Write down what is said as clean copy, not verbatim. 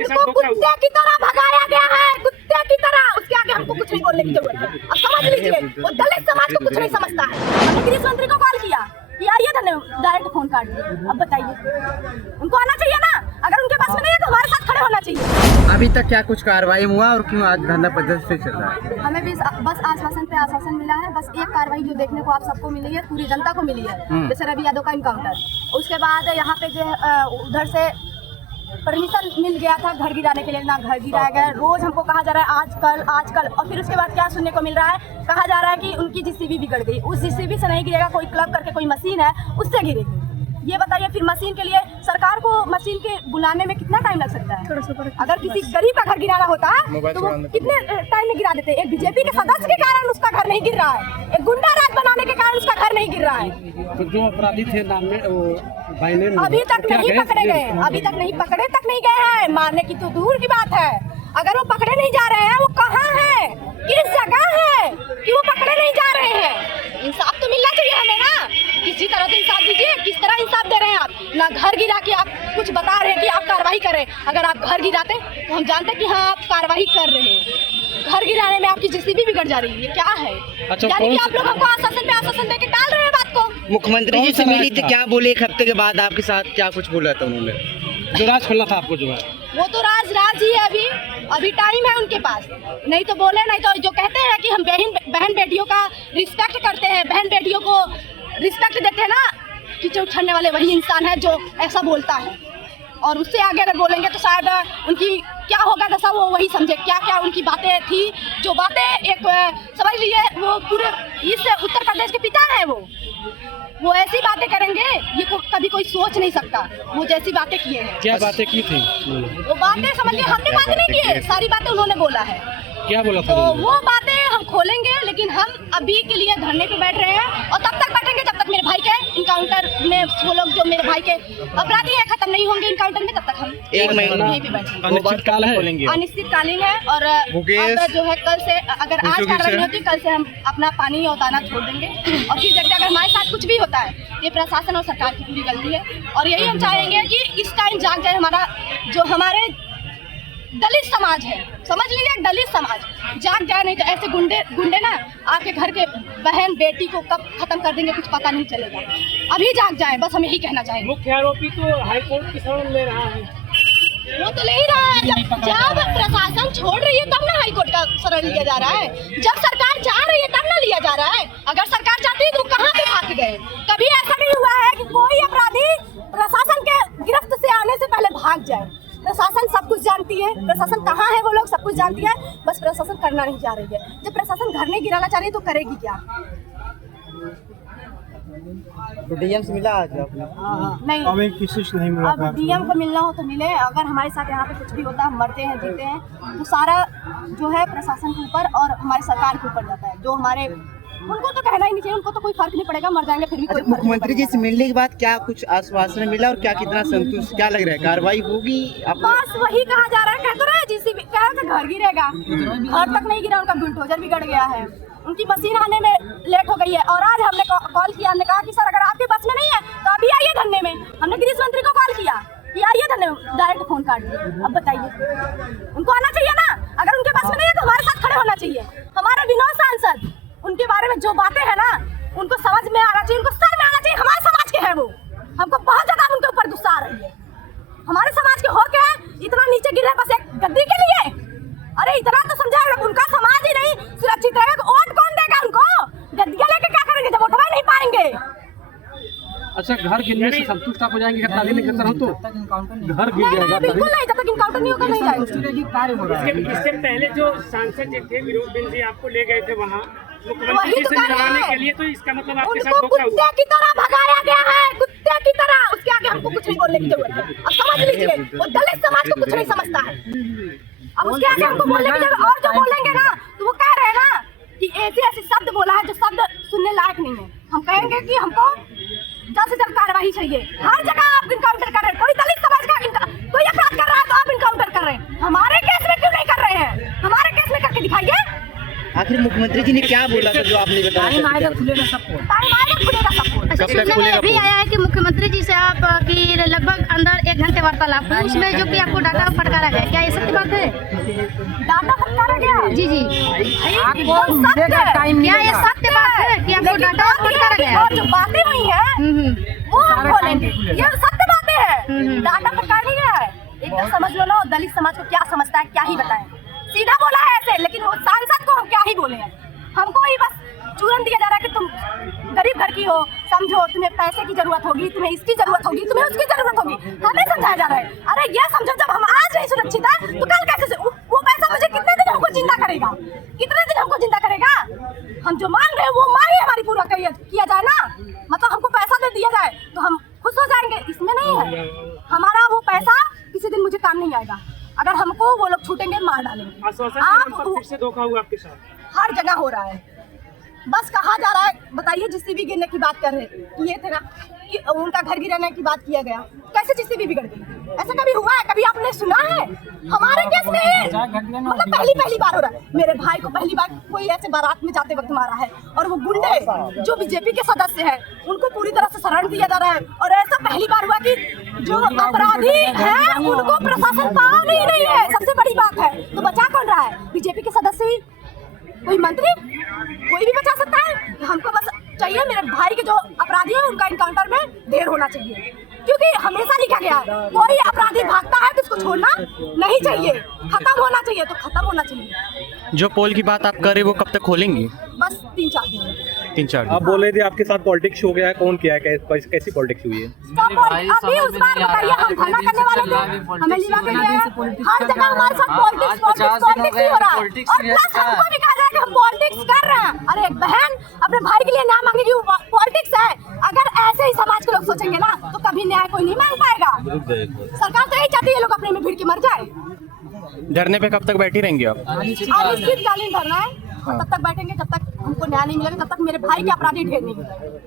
आपके साथ धोखा हुआ। कुत्ते की तरह भगाया गया है, कुत्ते की तरह। उसके आगे हमको कुछ नहीं बोलने की जरूरत है। अब समझ लीजिए, वो दलित समाज को कुछ नहीं समझता है। हमने गृह मंत्री को कॉल किया कि आइए धन्यवाद, डायरेक्ट फोन काट दिया। अब बताइए, उनको आना चाहिए ना। अगर उनके पास में नहीं है तो हमारे साथ खड़े होना चाहिए। अभी तक क्या कुछ कार्रवाई हुआ और क्यों आज धरना प्रदर्शन फिर चल रहा है? हमें भी बस आश्वासन पे आश्वासन मिला है। बस एक कार्रवाई जो देखने को आप सबको मिली है, पूरी जनता को मिली है, जैसे रवि यादव का इनकाउंटर। उसके बाद यहाँ पे जो उधर से परमिशन मिल गया था घर गिराने के लिए, ना घर गिराया गया। रोज हमको कहा जा रहा है आजकल और फिर उसके बाद क्या सुनने को मिल रहा है, कहा जा रहा है कि उनकी जीसीबी बिगड़ गई। उस जीसीबी से नहीं गिरेगा, कोई क्लब करके कोई मशीन है उससे गिरेगी। ये बताइए, फिर मशीन के लिए सरकार को मशीन के बुलाने में कितना टाइम लग सकता है? अगर किसी गरीब का घर गिराना होता है तो वो कितने टाइम में गिरा देते? एक बीजेपी के सदस्य के कारण उसका घर नहीं गिर रहा है, एक गुंडा राज बनाने के कारण उसका घर नहीं गिर रहा है। तो जो अपराधी थे नाम में भाई ने अभी तक नहीं पकड़े गए, अभी तक नहीं पकड़े तक नहीं गए हैं। मारने की तो दूर की बात है, अगर वो पकड़े नहीं जा रहे हैं, वो कहाँ है, किस जगह है कि वो पकड़े नहीं जा रहे हैं? इंसाफ तो मिलना चाहिए हमें ना। किसी तरह से इंसाफ दीजिए। किस तरह इंसाफ दे रहे हैं आप? ना घर गिरा के आप कुछ बता रहे हैं कि आप कार्रवाई करें। अगर आप घर गिराते तो हम जानते कि हाँ आप कार्रवाई कर रहे हैं। घर गिराने में आपकी जीसीबी बिगड़ जा रही है, ये क्या है? अच्छा, यानी कि आप लोग हमको आश्वासन पे आश्वासन देके टाल रहे हैं बात को। मुख्यमंत्री जी से मिली थी, क्या बोले? एक हफ्ते के बाद आपके साथ क्या कुछ बोला था उन्होंने? जो राज खुलना था आपको जो है वो तो राज ही है। अभी टाइम है उनके पास। नहीं तो बोले, नहीं तो जो कहते हैं कि हम बहन बेटियों का रिस्पेक्ट करते हैं, बहन बेटियों को रिस्पेक्ट देते हैं ना, कीचड़ उछालने वाले वही इंसान है जो ऐसा बोलता है। और उससे आगे अगर बोलेंगे तो शायद उनकी क्या होगा दशा वो वही समझे। क्या क्या उनकी बातें थी, जो बातें एक समझ लीजिए वो पूरे इस उत्तर प्रदेश के पिता हैं। वो ऐसी बातें करेंगे ये कभी कोई सोच नहीं सकता। वो जैसी बातें किए हैं। क्या बातें की थी? वो बातें समझिए हमने बातें नहीं की है, सारी बातें उन्होंने बोला है। क्या बोला था? तो वो बातें हम खोलेंगे, लेकिन हम अभी के लिए धरने पे बैठ रहे हैं और तब तक बैठेंगे जब तक मेरे भाई के इनकाउंटर में वो लोग जो मेरे भाई के अपराधी हैं खत्म नहीं होंगे इनकाउंटर में, तब तक हम एक महीना यहीं पे बैठेंगे। अनिश्चितकाल है, अनिश्चितकालीन है। और अब जो है कल से अगर आज कार्रवाई नहीं होती, कल से हम अपना पानी और दाना छोड़ देंगे। और फिर देखते अगर हमारे साथ कुछ भी होता है, ये प्रशासन और सरकार की पूरी गलती है। और यही हम चाहेंगे कि इस टाइम जाग जाए हमारा जो हमारे दलित समाज है, समझ लीजिए दलित समाज जाग जाए। नहीं तो ऐसे गुंडे ना आपके घर के बहन बेटी को कब खत्म कर देंगे कुछ पता नहीं चलेगा। अभी जाग जाए, बस हम यही कहना चाहेंगे। मुख्य आरोपी तो हाईकोर्ट की शरण ले रहा है। वो तो ले ही रहा है। जब प्रशासन छोड़ रही है तब ना हाईकोर्ट का शरण लिया जा रहा है। जब सरकार जा रही है तब ना लिया जा रहा है। अगर सरकार चाहती है तो कहाँ पे भाग गए? कभी ऐसा नहीं हुआ है कि कोई अपराधी प्रशासन के गिरफ्त से आने से पहले भाग जाए। प्रशासन सब कुछ जानती है, प्रशासन कहाँ है वो लोग सब कुछ जानती है, बस प्रशासन करना नहीं चाह रही है। जब प्रशासन घर नहीं गिराना चाह रही है तो करेगी क्या? तो डीएम से मिला आज आपने? नहीं, अभी किसी से नहीं मिला। अब डीएम को मिलना हो तो मिले। अगर हमारे साथ यहाँ पे कुछ भी होता है, हम मरते हैं जीते हैं, तो सारा जो है प्रशासन के ऊपर और हमारी सरकार के ऊपर जाता है। जो हमारे उनको तो कहना ही नहीं चाहिए, उनको तो कोई फर्क नहीं पड़ेगा, मर जाएंगे फिर भी कोई फर्क नहीं मुख्यमंत्री जी पड़ेगा। से मिलने के बाद क्या कुछ आश्वासन मिला और क्या कितना संतुष्ट क्या लग रहा है? कार्रवाई होगी आपको? बस वही कहा जा रहा है, कह तो रहे जीसीबी कह रहे थे घर गिरेगा, घर तक नहीं गिरा, उनका बुलडोजर बिगड़ गया है, उनकी मशीन आने में लेट हो गई है। और आज हमने कॉल किया, हमने कहा कि सर अगर आपके बस में नहीं है तो अभी आइए धरने में। हमने गृह मंत्री को कॉल किया कि आइए धरने में, डायरेक्ट फोन काट दिया। अब बताइए, उनको आना चाहिए ना। अगर उनके पास में नहीं है तो हमारे साथ खड़े होना चाहिए। हमारे विनोद सांसद, उनके बारे में जो बातें हैं ना उनको समझ में आना चाहिए, उनको सर में आना चाहिए। हमारे समाज के हैं वो, हमको बहुत ज्यादा उनके ऊपर गुस्सा आ रही है। हमारे समाज के हो के इतना नीचे गिर रहे बस एक गद्दी के लिए। अरे इतना तो समझा, उनका समाज ही नहीं सुरक्षित रहेगा, वोट कौन देगा उनको? गद्दियां लेके क्या करेंगे जब वोटवा नहीं पाएंगे? अच्छा, घर गिरने से संतुष्ट आप हो जाएंगे? तो घर गिर जाएगा बिल्कुल नहीं, जब तक इनकाउंटर नहीं होगा नहीं जाएगा। इससे पहले जो सांसद जो थे विरोध बिल जी आपको ले गए थे वहाँ मुख्यमंत्री वही जी तो से कह रहे मिलवाने हैं। के लिए, तो इसका मतलब आपके साथ उनको धोखा हुआ। कुत्ते की तरह भगाया गया है, कुत्ते की तरह। उसके आगे हमको कुछ नहीं बोलने की जरूरत है। अब समझ लीजिए, वो दलित समाज को कुछ नहीं समझता है। अब उसके आगे हमको बोलने की जरूरत, और जो बोलेंगे ना तो वो कह रहे हैं ना कि ऐसे शब्द बोला है जो शब्द सुनने लायक नहीं है। हम कहेंगे कि हमको जल्द से जल्द कार्रवाई चाहिए। हर जगह आप इनकाउंटर कर रहे हैं, कोई दलित समाज का कोई अपराध कर रहा है तो आप इनकाउंटर कर रहे हैं। हमारे केस में क्यों नहीं कर रहे हैं? हमारे केस में करके दिखाइए। आखिर मुख्यमंत्री जी ने क्या बोला था जो आपने बताया? टाइम आएगा खुलेगा सबको। अच्छा, सुनने में भी आया है कि मुख्यमंत्री जी से आप की लगभग अंदर 1 घंटे वार्तालाप हुई, उसमें जो कि आपको डाटा फटकारा गया, क्या ये सत्य बात है? डाटा फटकारा गया? जी जी, आपको मिलेगा टाइम, क्या ये सत्य बात है कि आपको डाटा फटकारा गया? और जो बातें हुई हैं वो हम बोलेंगे, ये सत्य बातें हैं। डाटा फटकार नहीं गया है। एकदम समझ लो ना, दलित समाज को क्या समझता है, क्या ही बताएं। सीधा बोला है ऐसे, लेकिन वो सांसद को हम क्या ही बोले हैं। हमको ही बस चूरन दिया जा रहा है कि तुम गरीब घर की हो, समझो, तुम्हें पैसे की जरूरत होगी, तुम्हें इसकी जरूरत होगी, तुम्हें उसकी जरूरत होगी, हमें समझाया जा रहा है। अरे ये समझो, जब हम आज नहीं सुरक्षित है तो कल कैसे वो पैसा मुझे कितने दिन हमको जिंदा करेगा, कितने दिन हमको जिंदा करेगा? हम जो मांग रहे हैं वो मांग ही हमारी पूरा किया जाए ना, मतलब हमको पैसा दे दिया जाए तो हम खुश हो जाएंगे। इसमें नहीं है, हमारा वो पैसा किसी दिन मुझे काम नहीं आएगा। अगर हमको वो लोग छूटेंगे मार डालेंगे। आश्वासन के नाम पर फिर से धोखा हुआ आपके साथ? हर जगह हो रहा है, बस कहा जा रहा है। बताइए, जीसीबी गिरने की बात कर रहे ये थे ना कि उनका घर गिराने की बात किया गया, कैसे जीसीबी बिगड़ गई? ऐसा कभी हुआ है? कभी आपने सुना है? हमारे केस में मतलब पहली बार हो रहा है। मेरे भाई को पहली बार कोई ऐसे बारात में जाते वक्त मारा है, और वो गुंडे जो बीजेपी के सदस्य हैं उनको पूरी तरह से शरण दिया जा रहा है। और ऐसा पहली बार हुआ कि जो अपराधी है उनको प्रशासन पाल ही नहीं है। सबसे बड़ी बात है, तो बचा कौन रहा है? बीजेपी के सदस्य ही, कोई मंत्री, कोई भी बचा सकता है? हमको बस चाहिए मेरे भाई के जो अपराधी है उनका इनकाउंटर में ढेर होना चाहिए, क्योंकि हमेशा लिखा गया है कोई अपराधी भागता है तो उसको छोड़ना नहीं चाहिए, खत्म होना चाहिए तो खत्म होना चाहिए। जो पोल की बात आप कर रहे हैं वो कब तक खोलेंगी? बस 3-4 दिन। 3-4 आप बोल रहे थे आपके साथ पॉलिटिक्स हो गया है, कौन किया है, कैसी पॉलिटिक्स हुई है? अभी उस बार बताइए, हम धरना करने वाले थे, हमें लिवा के गया है। हर जगह हमारे साथ पॉलिटिक्स ही हो रहा है, और प्लस हमको भी कहा जाए कि हम पॉलिटिक्स कर रहे हैं। अरे एक बहन अपने भाई के लिए न्याय मांगेगी, वो पॉलिटिक्स है? अगर ऐसे ही समाज के लोग सोचेंगे ना तो कभी न्याय कोई नहीं मांग पाएगा। सरकार तो यही चाहती है लोग अपने में भीड़ के मर जाए। धरने पे कब तक बैठी रहेंगे आप? अनिश्चितकालीन धरना है, तब तक बैठेंगे जब तक हमको न्याय नहीं मिलेगा, तब तक मेरे भाई के अपराधी ढेर नहीं मिलेंगे।